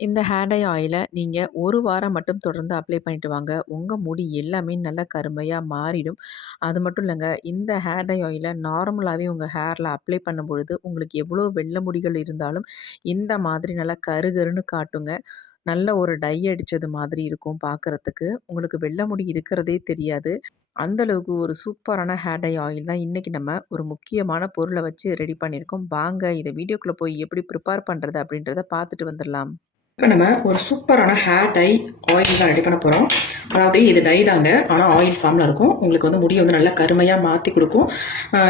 இந்த hair dye ஆயிலை நீங்கள் ஒரு வாரம் மட்டும் தொடர்ந்து அப்ளை பண்ணிட்டு வாங்க. உங்கள் முடி எல்லாமே நல்லா கருமையாக மாறிடும். அது மட்டும் இல்லைங்க இந்த ஹேர் டை ஆயிலை நார்மலாகவே உங்கள் ஹேரில் அப்ளை பண்ணும்பொழுது, உங்களுக்கு எவ்வளோ வெள்ள முடிகள் இருந்தாலும், இந்த மாதிரி நல்லா கருகருன்னு காட்டுங்க. நல்ல ஒரு டை அடித்தது மாதிரி இருக்கும் பார்க்கறதுக்கு. உங்களுக்கு வெள்ள முடி இருக்கிறதே தெரியாது. அந்த அளவுக்கு ஒரு சூப்பரான ஹேர் டை ஆயில் தான் இன்றைக்கி நம்ம ஒரு முக்கியமான பொருளை வச்சு ரெடி பண்ணியிருக்கோம். வாங்க இதை வீடியோக்குள்ளே போய் எப்படி ப்ரிப்பேர் பண்ணுறது அப்படின்றத பார்த்துட்டு வந்துடலாம் இப்போ நம்ம ஒரு சூப்பரான ஹேர் டை ஆயில் தான் ரெடி பண்ண போகிறோம் அதாவது இது டை தாங்க ஆனால் ஆயில் ஃபார்மில் இருக்கும். உங்களுக்கு வந்து முடியை வந்து நல்லா கருமையாக மாற்றி கொடுக்கும்.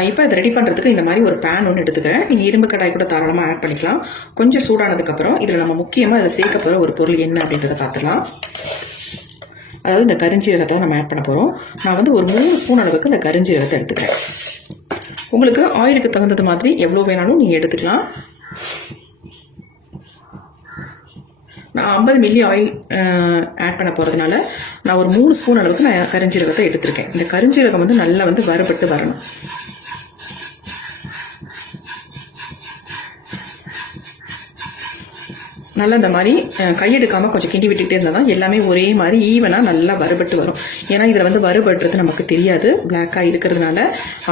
இப்போ இதை ரெடி பண்ணுறதுக்கு இந்த மாதிரி ஒரு பேன் ஒன்று எடுத்துக்கிறேன். நீங்கள் இரும்பு கடாய் கூட தாராளமாக ஆட் பண்ணிக்கலாம். கொஞ்சம் சூடானதுக்கப்புறம் இதில் நம்ம முக்கியமாக இதில் சேர்க்க போகிற ஒரு பொருள் என்ன அப்படின்றத பார்த்துக்கலாம் அதாவது இந்த கரிஞ்சீரகத்தை நம்ம ஆட் பண்ண போகிறோம் நான் வந்து ஒரு மூணு ஸ்பூன் அளவுக்கு இந்த கரிஞ்சீரகத்தை எடுத்துக்கிறேன். உங்களுக்கு ஆயிலுக்கு தகுந்தது மாதிரி எவ்வளோ வேணாலும் நீங்கள் எடுத்துக்கலாம். நான் ஐம்பது மில்லி ஆயில் ஆட் பண்ண போகிறதுனால நான் ஒரு மூணு ஸ்பூன் அளவுக்கு நான் கரிஞ்சீரகத்தை எடுத்திருக்கேன். இந்த கரிஞ்சீரகம் வந்து நல்லா வந்து வறுபட்டு வரணும். நல்லா இந்த மாதிரி கையெடுக்காமல் கொஞ்சம் கிண்டி விட்டுகிட்டே இருந்தால் தான் எல்லாமே ஒரே மாதிரி ஈவனாக நல்லா வறுபட்டு வரும். ஏன்னா இதில் வந்து வறுபடுறது நமக்கு தெரியாது. பிளாக்காக இருக்கிறதுனால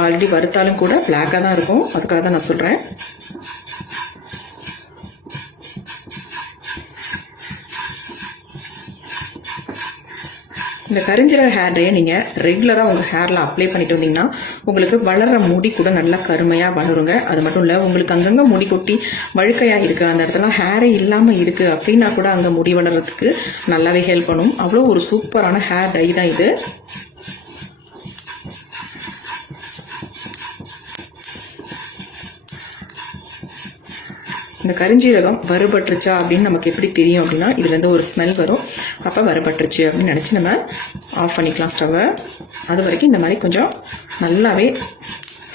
ஆல்ரெடி வறுத்தாலும் கூட பிளாக்காக தான் இருக்கும். அதுக்காக தான் நான் சொல்கிறேன் இந்த கரிஞ்சிரக ஹேர் டையை நீங்கள் ரெகுலராக உங்கள் ஹேரில் அப்ளை பண்ணிட்டு வந்தீங்கன்னா உங்களுக்கு வளர்கிற முடி கூட நல்லா கருமையாக வளருங்க. அது மட்டும் இல்லை உங்களுக்கு அங்கங்கே முடி கொட்டி வழுக்கையாக இருக்குது அந்த இடத்துல ஹேரே இல்லாமல் இருக்குது அப்படின்னா கூட அங்கே முடி வளர்கிறதுக்கு நல்லாவே ஹெல்ப் பண்ணும். அவ்வளோ ஒரு சூப்பரான ஹேர் டை தான் இது. இந்த கரிஞ்சீரகம் வறுபட்டுருச்சா அப்படின்னு நமக்கு எப்படி தெரியும் அப்படின்னா இதுலேருந்து ஒரு ஸ்மெல் வரும். அப்போ வறுபட்டுருச்சு அப்படின்னு நினச்சி நம்ம ஆஃப் பண்ணிக்கலாம் ஸ்டவ்வை அது வரைக்கும் இந்த மாதிரி கொஞ்சம் நல்லாவே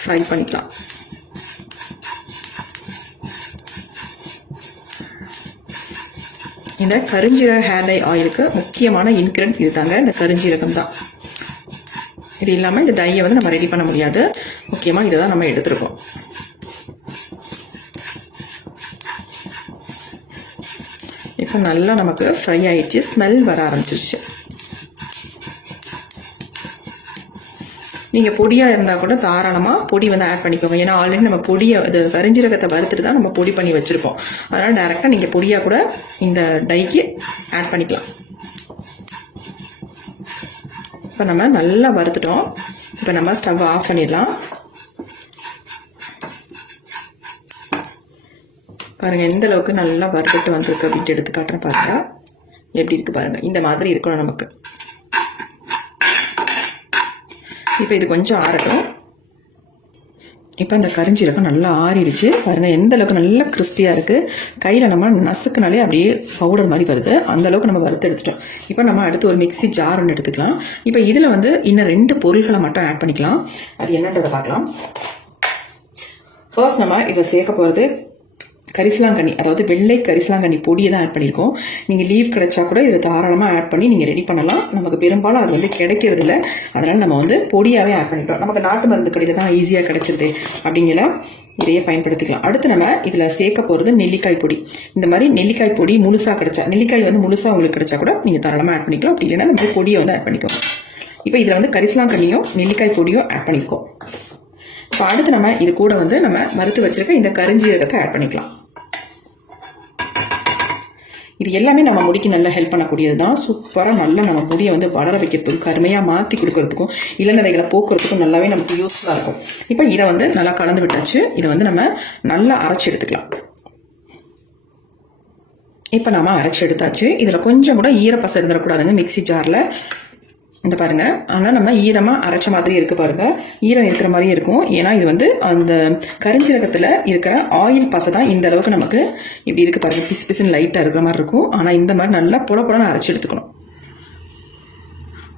ஃப்ரை பண்ணிக்கலாம். இந்த கருஞ்சீரக ஹேர் டை ஆயிலுக்கு முக்கியமான இன்க்ரெண்ட் இது தாங்க இந்த கரிஞ்சீரகம் தான். இது இல்லாமல் இந்த டையை வந்து நம்ம ரெடி பண்ண முடியாது. முக்கியமாக இதை தான் நம்ம எடுத்துருக்கோம். இப்போ நல்லா நமக்கு ஃப்ரை ஆகிடுச்சு ஸ்மெல் வர ஆரம்பிச்சிருச்சு. நீங்கள் பொடியாக இருந்தால் கூட தாராளமாக பொடி வந்து ஆட் பண்ணிக்கோங்க. ஏன்னா ஆல்ரெடி நம்ம பொடியை இது கரிஞ்சீரகத்தை வறுத்துட்டு தான் நம்ம பொடி பண்ணி வச்சுருப்போம். அதனால் டேரெக்டாக நீங்கள் பொடியாக கூட இந்த டைக்கு ஆட் பண்ணிக்கலாம். இப்போ நம்ம நல்லா வறுத்துட்டோம். இப்போ நம்ம ஸ்டவ் ஆஃப் பண்ணிடலாம். பாருங்கள் எந்த அளவுக்கு நல்லா வறுத்துட்டு வந்திருக்கு அப்படின்ட்டு எடுத்து காட்டுறேன் பாருங்க. எப்படி இருக்குது பாருங்கள் இந்த மாதிரி இருக்கணும் நமக்கு. இப்போ இது கொஞ்சம் ஆறட்டும். இப்போ இந்த கரிஞ்சீரகம் நல்லா ஆறிடுச்சு. பாருங்கள் எந்த அளவுக்கு நல்லா கிறிஸ்பியாக இருக்குது கையில் நம்ம நசுக்குனாலே அப்படியே பவுடர் மாதிரி வருது. அந்த அளவுக்கு நம்ம வறுத்து எடுத்துட்டோம். இப்போ நம்ம அடுத்து ஒரு மிக்சி ஜார் ஒன்று எடுத்துக்கலாம். இப்போ இதில் வந்து இன்னும் ரெண்டு பொருள்களை மட்டும் ஆட் பண்ணிக்கலாம். அது என்னன்றதை பார்க்கலாம். ஃபர்ஸ்ட் நம்ம இதை சேர்க்க போகிறது கரிசலாங்கண்ணி அதாவது வெள்ளை கரிசலாங்கண்ணி பொடியை தான் ஆட் பண்ணியிருக்கோம். நீங்கள் லீவ் கிடைச்சா கூட இதை தாராளமாக ஆட் பண்ணி நீங்கள் ரெடி பண்ணலாம். நமக்கு பெரும்பாலும் அது வந்து கிடைக்கிறது இல்லை. அதனால் நம்ம வந்து பொடியாகவே ஆட் பண்ணிக்கலாம் நமக்கு நாட்டு மருந்து கடையில் தான் ஈஸியாக கிடைச்சிருது அப்படிங்கிற இதையே பயன்படுத்திக்கலாம். அடுத்து நம்ம இதில் சேர்க்க போகிறது நெல்லிக்காய் பொடி. இந்த மாதிரி நெல்லிக்காய் பொடி முழுசாக கிடைச்சா நெல்லிக்காய் வந்து முழுசாக உங்களுக்கு கிடைச்சா கூட நீங்கள் தாராளமாக ஆட் பண்ணிக்கலாம். அப்படி இல்லைன்னா இந்த பொடியை வந்து ஆட் பண்ணிக்கோங்க இப்போ இதில் வந்து கரிசலாங்கண்ணியும் நெல்லிக்காய் பொடியும் ஆட் பண்ணிக்கோம் இப்போ அடுத்து நம்ம இது கூட வந்து நம்ம மறுத்து வச்சுருக்க இந்த கருஞ்சீரகத்தை ஆட் பண்ணிக்கலாம். இது எல்லாமே நம்ம முடிக்கு நல்லா ஹெல்ப் பண்ணக்கூடியது தான். சூப்பராக நல்லா நம்ம முடியை வந்து வளர வைக்கிறதுக்கும் கருமையாக மாற்றி கொடுக்கறதுக்கும் இளநரைகளை போக்குறதுக்கும் நல்லாவே நமக்கு யூஸ்ஃபுல்லாக இருக்கும். இப்போ இதை வந்து நல்லா கலந்து விட்டாச்சு. இதை வந்து நம்ம நல்லா அரைச்சி எடுத்துக்கலாம். இப்போ நம்ம அரைச்சி எடுத்தாச்சு. இதில் கொஞ்சம் கூட ஈரப்பசை இருந்துடக்கூடாதுங்க மிக்சி ஜாரில் இந்த பாருங்க. ஆனால் நம்ம ஈரமாக அரைச்ச மாதிரி இருக்கு பாருங்க. ஈரம் இருக்கிற மாதிரியே இருக்கும். ஏன்னா இது வந்து அந்த கரிஞ்சீரகத்தில் இருக்கிற ஆயில் பசை தான் இந்த அளவுக்கு நமக்கு இப்படி இருக்கு பாருங்க. பிசு பிசுன்னு லைட்டாக இருக்கிற மாதிரி இருக்கும். ஆனால் இந்த மாதிரி நல்லா புல புலன்னு அரைச்சி எடுத்துக்கணும்.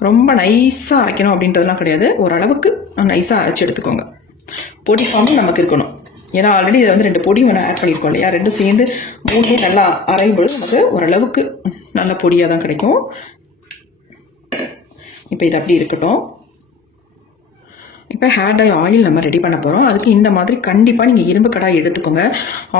ரொம்ப நைஸாக அரைக்கணும் அப்படின்றதுலாம் கிடையாது. ஓரளவுக்கு நைஸாக அரைச்சி எடுத்துக்கோங்க. பொடி ஃபார்மும் நமக்கு இருக்கணும். ஏன்னா ஆல்ரெடி இதில் வந்து ரெண்டு பொடி வேணால் ஆட் பண்ணியிருக்கோம் இல்லையா? ரெண்டும் சேர்ந்து மூணு நல்லா அரையும் பொழுது நமக்கு ஓரளவுக்கு நல்ல பொடியாக தான் கிடைக்கும். இப்போ இது அப்படி இருக்கட்டும். இப்போ ஹேர் டை ஆயில் நம்ம ரெடி பண்ண போகிறோம் அதுக்கு இந்த மாதிரி கண்டிப்பாக நீங்கள் இரும்பு கடாய் எடுத்துக்கோங்க.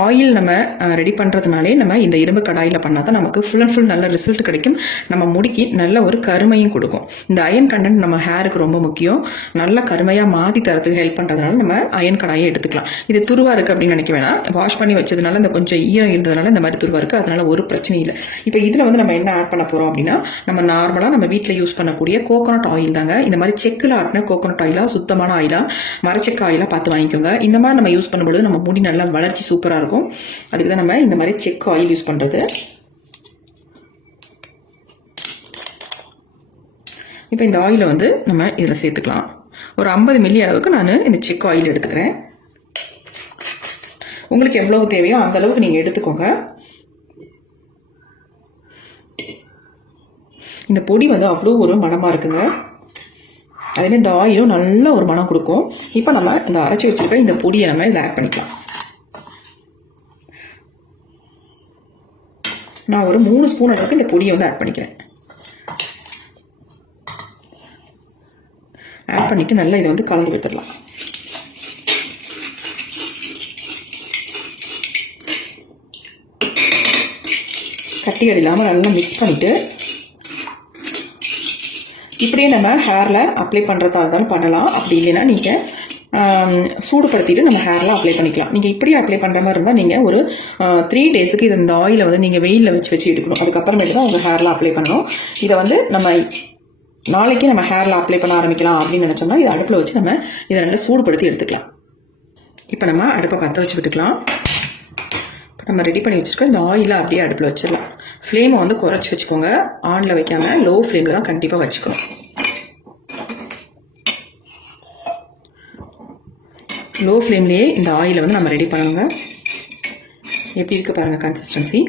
ஆயில் நம்ம ரெடி பண்ணுறதுனாலே நம்ம இந்த இரும்பு கடாயில் பண்ணால் தான் நமக்கு ஃபுல் அண்ட் ஃபுல் நல்ல ரிசல்ட் கிடைக்கும். நம்ம முடிக்கு நல்ல ஒரு கருமையும் கொடுக்கும். இந்த அயன் கண்டென்ட் நம்ம ஹேருக்கு ரொம்ப முக்கியம். நல்ல கருமையாக மாற்றி தரத்துக்கு ஹெல்ப் பண்ணுறதுனால நம்ம அயன் கடாயை எடுத்துக்கலாம். இது துருவா இருக்குது அப்படின்னு நினைக்க வேணாம். வாஷ் பண்ணி வச்சதுனால இந்த கொஞ்சம் ஈரம் இருந்ததுனால இந்த மாதிரி துருவா இருக்குது அதனால் ஒரு பிரச்சனையும் இல்லை. இப்போ இதில் வந்து நம்ம என்ன ஆட் பண்ண போகிறோம் அப்படின்னா நம்ம நார்மலாக நம்ம வீட்டில் யூஸ் பண்ணக்கூடிய கோகோனட் ஆயில் தாங்க. இந்த மாதிரி செக்கில் ஆட்டின கோகோனட் ஆயிலாக சுத்தமாக சுத்தமான ஆயிலாக மரச்செக்க ஆயிலாக பார்த்து வாங்கிக்கோங்க. இந்த மாதிரி நம்ம யூஸ் பண்ணும்பொழுது நம்ம முடி நல்லா வளர்ச்சி சூப்பராக இருக்கும். அதுக்கு தான் நம்ம இந்த மாதிரி செக் ஆயில் யூஸ் பண்ணுறது இப்போ இந்த ஆயிலை வந்து நம்ம இதில் சேர்த்துக்கலாம். ஒரு ஐம்பது மில்லி அளவுக்கு நான் இந்த செக் ஆயில் எடுத்துக்கிறேன். உங்களுக்கு எவ்வளவு தேவையோ அந்த அளவுக்கு நீங்கள் எடுத்துக்கோங்க. இந்த பொடி வந்து அவ்வளோ ஒரு மனமாக இருக்குங்க. அதேமாதிரி இந்த ஆயிலும் நல்ல ஒரு மணம் கொடுக்கும். இப்போ நம்ம இந்த அரைச்சி வச்சிருக்க இந்த பொடியை நம்ம இதில் ஆட் பண்ணிக்கலாம். நான் ஒரு மூணு ஸ்பூன் அளவுக்கு இந்த பொடியை வந்து ஆட் பண்ணிக்கிறேன். ஆட் பண்ணிவிட்டு நல்லா இதை வந்து கலந்து விட்டுடலாம். கட்டி இல்லாமல் நல்லா மிக்ஸ் பண்ணிவிட்டு இப்படியே நம்ம ஹேரில் அப்ளை பண்ணுறதா இருந்தாலும் பண்ணலாம். அப்படி இல்லைன்னா நீங்கள் சூடுபடுத்திட்டு நம்ம ஹேரில் அப்ளை பண்ணிக்கலாம். நீங்கள் இப்படியே அப்ளை பண்ணுற மாதிரி இருந்தால் நீங்கள் ஒரு த்ரீ டேஸுக்கு இது இந்த ஆயிலை வந்து நீங்கள் வெயிலில் வச்சு வச்சு எடுக்கணும். அதுக்கப்புறமேட்டு தான் உங்கள் ஹேரில் அப்ளை பண்ணணும். இதை வந்து நம்ம நாளைக்கு நம்ம ஹேரில் அப்ளை பண்ண ஆரம்பிக்கலாம் அப்படின்னு நினச்சோம்னா இதை அடுப்பில் வச்சு நம்ம இதை நல்லா சூடுபடுத்தி எடுத்துக்கலாம். இப்போ நம்ம அடுப்பை பற்ற வச்சு விட்டுக்கலாம். இப்போ நம்ம ரெடி பண்ணி வச்சுருக்க இந்த ஆயிலை அப்படியே அடுப்பில் வச்சிடலாம். ஃப்ளேமை வந்து குறைச்சி வச்சுக்கோங்க. ஆனில் வைக்காமல் லோ ஃப்ளேமில் தான் கண்டிப்பாக வச்சுக்கணும் லோ ஃப்ளேம்லேயே இந்த ஆயிலை வந்து நம்ம ரெடி பண்ணுங்க எப்படி இருக்குது பாருங்கள் கன்சிஸ்டன்சி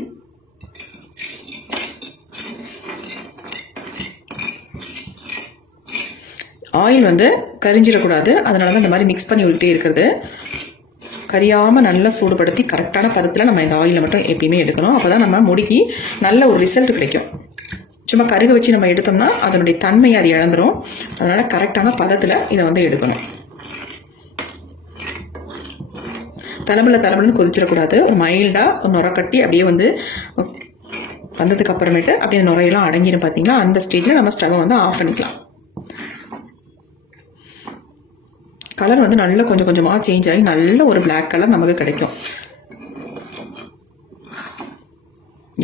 ஆயில் வந்து கரிஞ்சிடக்கூடாது. அதனால தான் இந்த மாதிரி மிக்ஸ் பண்ணி விட்டுட்டே இருக்கிறது. கரியாமல் நல்லா சூடுபடுத்தி கரெக்டான பதத்தில் நம்ம இந்த ஆயிலை மட்டும் எப்பயுமே எடுக்கணும். அப்போ தான் நம்ம முடிக்கு நல்ல ஒரு ரிசல்ட் கிடைக்கும். சும்மா கருவை வச்சு நம்ம எடுத்தோம்னா அதனுடைய தன்மையை அது இழந்துரும். அதனால் கரெக்டான பதத்தில் இதை வந்து எடுக்கணும். தலைமுல தலைமுலன்னு கொதிச்சிடக்கூடாது. ஒரு மைல்டாக ஒரு நுர கட்டி அப்படியே வந்து வந்ததுக்கு அப்புறமேட்டு அப்படியே அந்த நுரையெல்லாம் அடங்கிடும் பார்த்தீங்களா அந்த ஸ்டேஜில் நம்ம ஸ்டவ்வை வந்து ஆஃப் பண்ணிக்கலாம். கலர் வந்து நல்லா கொஞ்சம் கொஞ்சமாக சேஞ்ச் ஆகி நல்ல ஒரு பிளாக் கலர் நமக்கு கிடைக்கும்.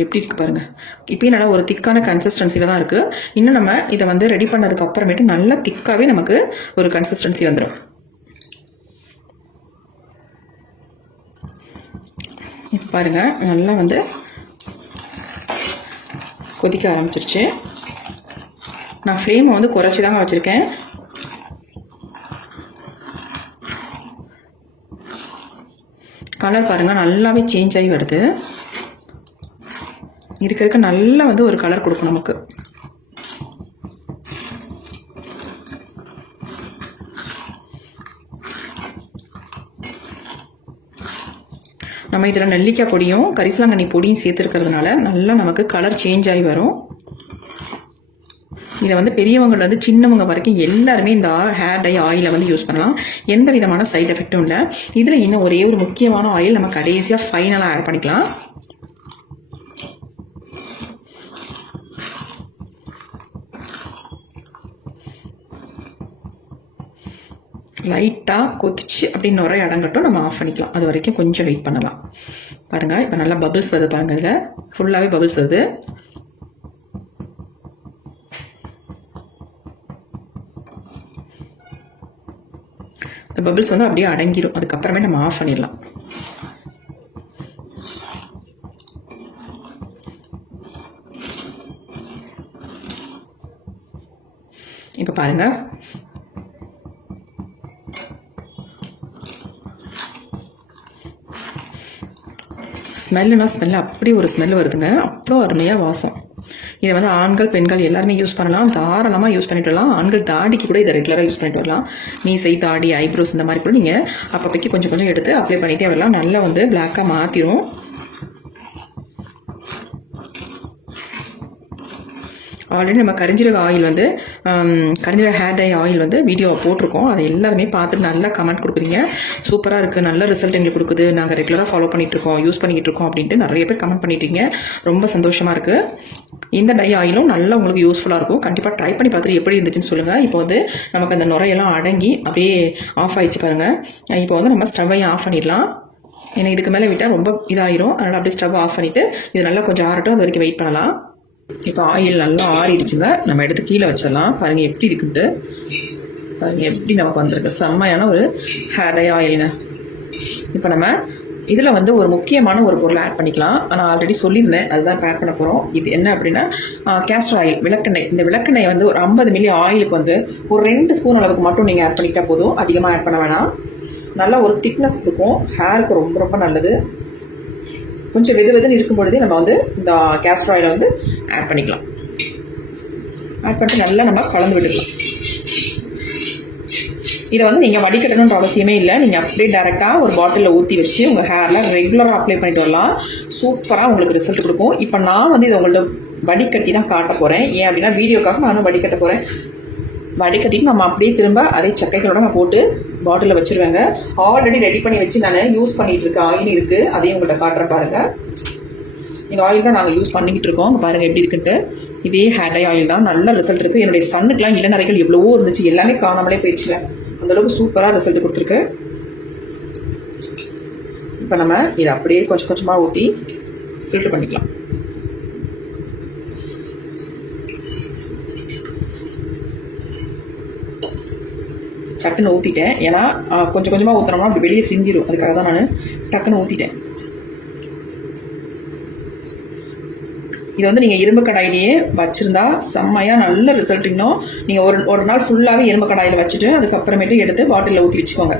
எப்படி இருக்கு பாருங்க. இப்போயும் நல்லா ஒரு திக்கான கன்சிஸ்டன்சியில் தான் இருக்குது இன்னும் நம்ம இதை வந்து ரெடி பண்ணதுக்கு அப்புறமேட்டு நல்லா திக்காகவே நமக்கு ஒரு கன்சிஸ்டன்சி வந்துடும் இப்போ பாருங்க நல்லா வந்து கொதிக்க ஆரம்பிச்சிருச்சு. நான் ஃப்ளேமை வந்து குறைச்சி தாங்க வச்சுருக்கேன். கலர் பாருங்கள் நல்லாவே சேஞ்ச் ஆகி வருது. இருக்க இருக்க நல்லா வந்து ஒரு கலர் கொடுக்கும் நமக்கு. நம்ம இதில் நெல்லிக்காய் பொடியும் கரிசலாங்கண்ணி பொடியும் சேர்த்துருக்கிறதுனால நல்லா நமக்கு கலர் சேஞ்ச் ஆகி வரும். இதை வந்து பெரியவங்கள்ல வந்து சின்னவங்க வரைக்கும் எல்லாருமே இந்த ஹேர் டை ஆயிலை வந்து யூஸ் பண்ணலாம். எந்த விதமான சைட் எஃபெக்ட்டும் இல்லை. இதில் இன்னும் ஒரே ஒரு முக்கியமான ஆயில் நம்ம கடைசியாக ஃபைனலாக ஆட் பண்ணிக்கலாம். லைட்டாக கொதிச்சு அப்படி நுரை அடங்கட்டும் நம்ம ஆஃப் பண்ணிக்கலாம். அது வரைக்கும் கொஞ்சம் வெயிட் பண்ணலாம். பாருங்கள் இப்போ நல்லா பபிள்ஸ் வருது பாருங்கள் இதில். ஃபுல்லாகவே பபிள்ஸ் வருது. பபிள்ஸ் வந்து அப்படியே அடங்கிடும் அதுக்கப்புறமே நம்ம ஆஃப் பண்ணிடலாம். இப்போ பாருங்க. ஸ்மெல்லுனா ஸ்மெல் அப்படி ஒரு ஸ்மெல் வருதுங்க. அவ்வளோ அருமையாக வாசம். இதை வந்து ஆண்கள் பெண்கள் எல்லாருமே யூஸ் பண்ணலாம். தாராளமாக யூஸ் பண்ணிட்டு வரலாம். ஆண்கள் தாடிக்கு கூட இதை ரெகுலராக யூஸ் பண்ணிட்டு வரலாம். மீசை தாடி ஐப்ரோஸ் இந்த மாதிரி கூட நீங்கள் அப்பப்போக்கி கொஞ்சம் கொஞ்சம் எடுத்து அப்ளை பண்ணிகிட்டே வரலாம். நல்லா வந்து பிளாக்காக மாற்றிடும் ஆல்ரெடி நம்ம கரிஞ்சீரக ஆயில் வந்து ஆம், கரிஞ்சீரக ஹேர் டை ஆயில் வந்து வீடியோ போட்டிருக்கோம். அதை எல்லாருமே பார்த்துட்டு நல்லா கமெண்ட் கொடுக்குறீங்க. சூப்பராக இருக்குது நல்ல ரிசல்ட் எங்களுக்கு கொடுக்குது. நாங்கள் ரெகுலராக ஃபாலோ பண்ணிகிட்ருக்கோம் யூஸ் பண்ணிக்கிட்டு இருக்கோம் அப்படின்ட்டு நிறைய பேர் கமெண்ட் பண்ணிட்டீங்க. ரொம்ப சந்தோஷமாக இருக்குது இந்த டை ஆயிலும் நல்லா உங்களுக்கு யூஸ்ஃபுல்லாக இருக்கும். கண்டிப்பாக ட்ரை பண்ணி பார்த்துட்டு எப்படி இருந்துச்சுன்னு சொல்லுங்கள் இப்போ வந்து நமக்கு அந்த நுரையெல்லாம் அடங்கி அப்படியே ஆஃப் ஆயிடுச்சு பாருங்கள் இப்போ வந்து நம்ம ஸ்டவ்வையும் ஆஃப் பண்ணிடலாம். ஏன்னா இதுக்கு மேலே விட்டால் ரொம்ப இதாயிரும். அதனால் அப்படியே ஸ்டவ் ஆஃப் பண்ணிவிட்டு இது நல்லா கொஞ்சம் ஆறட்டும். அது வரைக்கும் வெயிட் பண்ணலாம். இப்போ ஆயில் நல்லா ஆறிடுச்சுங்க. நம்ம எடுத்து கீழே வச்சிடலாம். பாருங்கள் எப்படி இருக்குன்ட்டு. பாருங்கள் எப்படி நமக்கு வந்திருக்கு. செம்மையான ஒரு ஹேர் டை ஆயிலுங்க இப்போ நம்ம இதில் வந்து ஒரு முக்கியமான ஒரு பொருளை ஆட் பண்ணிக்கலாம். ஆனால் ஆல்ரெடி சொல்லியிருந்தேன். அதுதான் இப்போ ஆட் பண்ண போகிறோம் இது என்ன அப்படின்னா கேஸ்டர் ஆயில் விளக்கெண்ணெய். இந்த விளக்கெண்ணெய் வந்து ஒரு ஐம்பது மில்லி ஆயிலுக்கு வந்து ஒரு ரெண்டு ஸ்பூன் அளவுக்கு மட்டும் நீங்கள் ஆட் பண்ணிக்கிட்டால் போதும். அதிகமாக ஆட் பண்ண வேணாம். நல்லா ஒரு திக்னஸ் கொடுக்கும் ஹேருக்கு ரொம்ப ரொம்ப நல்லது. கொஞ்சம் வெது வெதுன்னு இருக்கும் பொழுதே நம்ம வந்து இந்த கேஸ்டர் ஆயிலை வந்து ஆட் பண்ணிக்கலாம். ஆட் பண்ணிட்டு நல்லா நம்ம கலந்து விட்டுக்கலாம். இதை வந்து நீங்கள் வடிகட்டணுன்ற அவசியமே இல்லை. நீங்கள் அப்படியே டேரெக்டாக ஒரு பாட்டிலில் ஊற்றி வச்சு உங்கள் ஹேரில் ரெகுலராக அப்ளை பண்ணிட்டு வரலாம். சூப்பராக உங்களுக்கு ரிசல்ட் கொடுக்கும். இப்போ நான் வந்து இதை உங்கள்ட்ட வடிகட்டி தான் காட்ட போகிறேன் ஏன் அப்படின்னா வீடியோக்காக நானும் வடிகட்ட போகிறேன் வடிகட்டிட்டு நம்ம அப்படியே திரும்ப அதே சக்கைகளோட நான் போட்டு பாட்டிலில் வச்சுருவேங்க. ஆல்ரெடி ரெடி பண்ணி வச்சு நான் யூஸ் பண்ணிகிட்டு இருக்க ஆயில் இருக்குது அதையும் உங்கள்கிட்ட காட்டுறேன் பாருங்கள் இந்த ஆயில் தான் நாங்கள் யூஸ் பண்ணிக்கிட்டு இருக்கோம். பாருங்கள் எப்படி இருக்குன்ட்டு. இதே ஹேர் டை ஆயில் தான். நல்ல ரிசல்ட் இருக்குது என்னுடைய சன்னுக்குலாம் இளநறைகள் எவ்வளவோ இருந்துச்சு. எல்லாமே காணாமலே போயிடுச்சுல அந்தளவுக்கு சூப்பராக ரிசல்ட் கொடுத்துருக்கு. இப்போ நம்ம இதை அப்படியே கொஞ்சம் கொஞ்சமாக ஊற்றி ஃபில்டர் பண்ணிக்கலாம். சட்டுன்னு ஊற்றிட்டேன் ஏன்னா கொஞ்சம் கொஞ்சமாக ஊற்றினோம்னா அப்படி வெளியே சிந்திரும். அதுக்காக தான் நான் டக்குன்னு ஊற்றிட்டேன் இது வந்து நீங்கள் இரும்பு கடாயிலேயே வச்சுருந்தா செம்மையாக நல்ல ரிசல்ட் இன்னும் நீங்கள் ஒரு ஒரு நாள் ஃபுல்லாகவே இரும்பு கடாயில் வச்சுட்டு அதுக்கப்புறமேட்டு எடுத்து பாட்டிலில் ஊற்றி வச்சுக்கோங்க.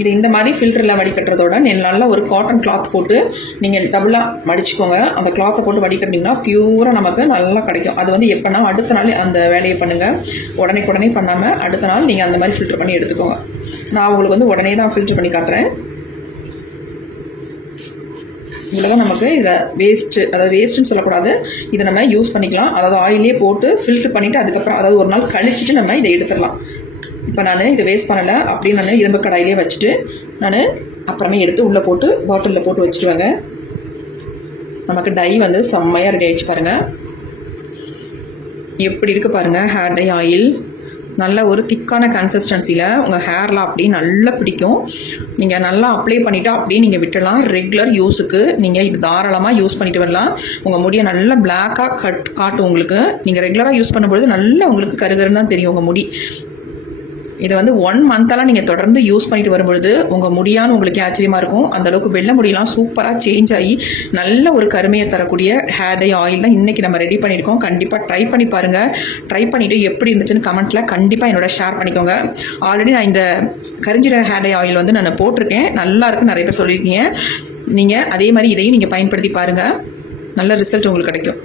இது இந்த மாதிரி ஃபில்டரில் வடிகட்டுறதோட நீங்கள் நல்லா ஒரு காட்டன் கிளாத் போட்டு நீங்கள் டபுளாக மடிச்சுக்கோங்க. அந்த கிளாத்தை போட்டு வடிகட்டினீங்கன்னா பியூராக நமக்கு நல்லா கிடைக்கும். அது வந்து எப்போனா அடுத்த நாள் அந்த வேலையை பண்ணுங்கள் உடனே உடனே பண்ணாமல் அடுத்த நாள் நீங்கள் அந்த மாதிரி ஃபில்டர் பண்ணி எடுத்துக்கோங்க. நான் உங்களுக்கு வந்து உடனே தான் ஃபில்டர் பண்ணி காட்டுறேன். இதில் தான் நமக்கு இதை வேஸ்ட்டு அதாவது வேஸ்ட்டுன்னு சொல்லக்கூடாது. இதை நம்ம யூஸ் பண்ணிக்கலாம். அதாவது ஆயிலே போட்டு ஃபில்டர் பண்ணிவிட்டு அதுக்கப்புறம் அதாவது ஒரு நாள் கழிச்சிட்டு நம்ம இதை எடுத்துடலாம். இப்போ நான் இதை வேஸ்ட் பண்ணலை. அப்படின்னு நான் இரும்பு கடாயிலே வச்சுட்டு நான் அப்புறமே எடுத்து உள்ளே போட்டு பாட்டிலில் போட்டு வச்சுருவேங்க. நமக்கு டை வந்து செம்மையாக ரெடி ஆகிடுச்சு பாருங்கள் எப்படி இருக்குது பாருங்கள் ஹேர் டை ஆயில் நல்ல ஒரு திக்கான கன்சிஸ்டன்சியில் உங்கள் ஹேர்லாம் அப்படியே நல்லா பிடிக்கும். நீங்கள் நல்லா அப்ளை பண்ணிவிட்டு அப்படியே நீங்கள் விட்டுடலாம். ரெகுலர் யூஸுக்கு நீங்கள் இது தாராளமாக யூஸ் பண்ணிட்டு வரலாம். உங்கள் முடியை நல்லா பிளாக்காக கட் காட்டும் உங்களுக்கு. நீங்கள் ரெகுலராக யூஸ் பண்ணும்பொழுது நல்லா உங்களுக்கு கருகருன்னு தான் தெரியும் உங்கள் முடி. இதை வந்து ஒன் மந்தெல்லாம் நீங்கள் தொடர்ந்து யூஸ் பண்ணிட்டு வரும்பொழுது உங்கள் முடியான்னு உங்களுக்கு ஆச்சரியமாக இருக்கும். அந்த அளவுக்கு வெள்ளை முடியெல்லாம் சூப்பராக சேஞ்ச் ஆகி நல்ல ஒரு கருமையை தரக்கூடிய ஹேர் டை ஆயில் தான் இன்றைக்கி நம்ம ரெடி பண்ணியிருக்கோம். கண்டிப்பாக ட்ரை பண்ணி பாருங்கள் ட்ரை பண்ணிவிட்டு எப்படி இருந்துச்சுன்னு கமெண்ட்டில் கண்டிப்பாக என்னோட ஷேர் பண்ணிக்கோங்க. ஆல்ரெடி நான் இந்த கரிஞ்சிர ஹேர் டை ஆயில் வந்து நான் போட்டிருக்கேன். நல்லா இருக்குன்னு நிறைய பேர் சொல்லியிருக்கீங்க. நீங்கள் அதே மாதிரி இதையும் நீங்கள் பயன்படுத்தி பாருங்கள் நல்ல ரிசல்ட் உங்களுக்கு கிடைக்கும்.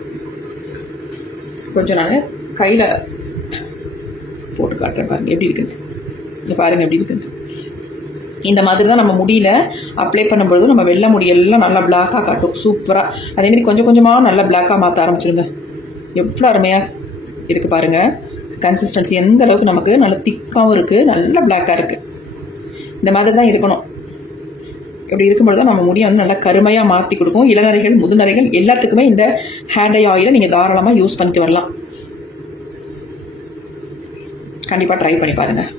கொஞ்சம் நாங்கள் கையில் போட்டு காட்டுறேன் பாருங்கள் எப்படி இருக்குன்னு. இந்த பாருங்கள் எப்படி இருக்குன்னு. இந்த மாதிரி தான் நம்ம முடியல அப்ளை பண்ணும்பொழுது நம்ம வெள்ளை முடியெல்லாம் நல்லா பிளாக்காக காட்டும். சூப்பராக அதேமாரி கொஞ்சம் கொஞ்சமாக நல்லா பிளாக்காக மாற்ற ஆரம்பிச்சிருங்க. எவ்வளோ அருமையாக இருக்குது பாருங்கள் கன்சிஸ்டன்சி எந்த அளவுக்கு நமக்கு நல்ல திக்காகவும் இருக்குது நல்ல பிளாக்காக இருக்குது இந்த மாதிரி தான் இருக்கணும். இப்படி இருக்கும்பொழுது தான் நம்ம முடியை வந்து நல்லா கருமையாக மாற்றி கொடுக்கும். இளநரைகள் முதுநரைகள் எல்லாத்துக்குமே இந்த ஹேர் ஆயிலை நீங்கள் தாராளமாக யூஸ் பண்ணிட்டு வரலாம். கண்டிப்பாக ட்ரை பண்ணி பாருங்கள்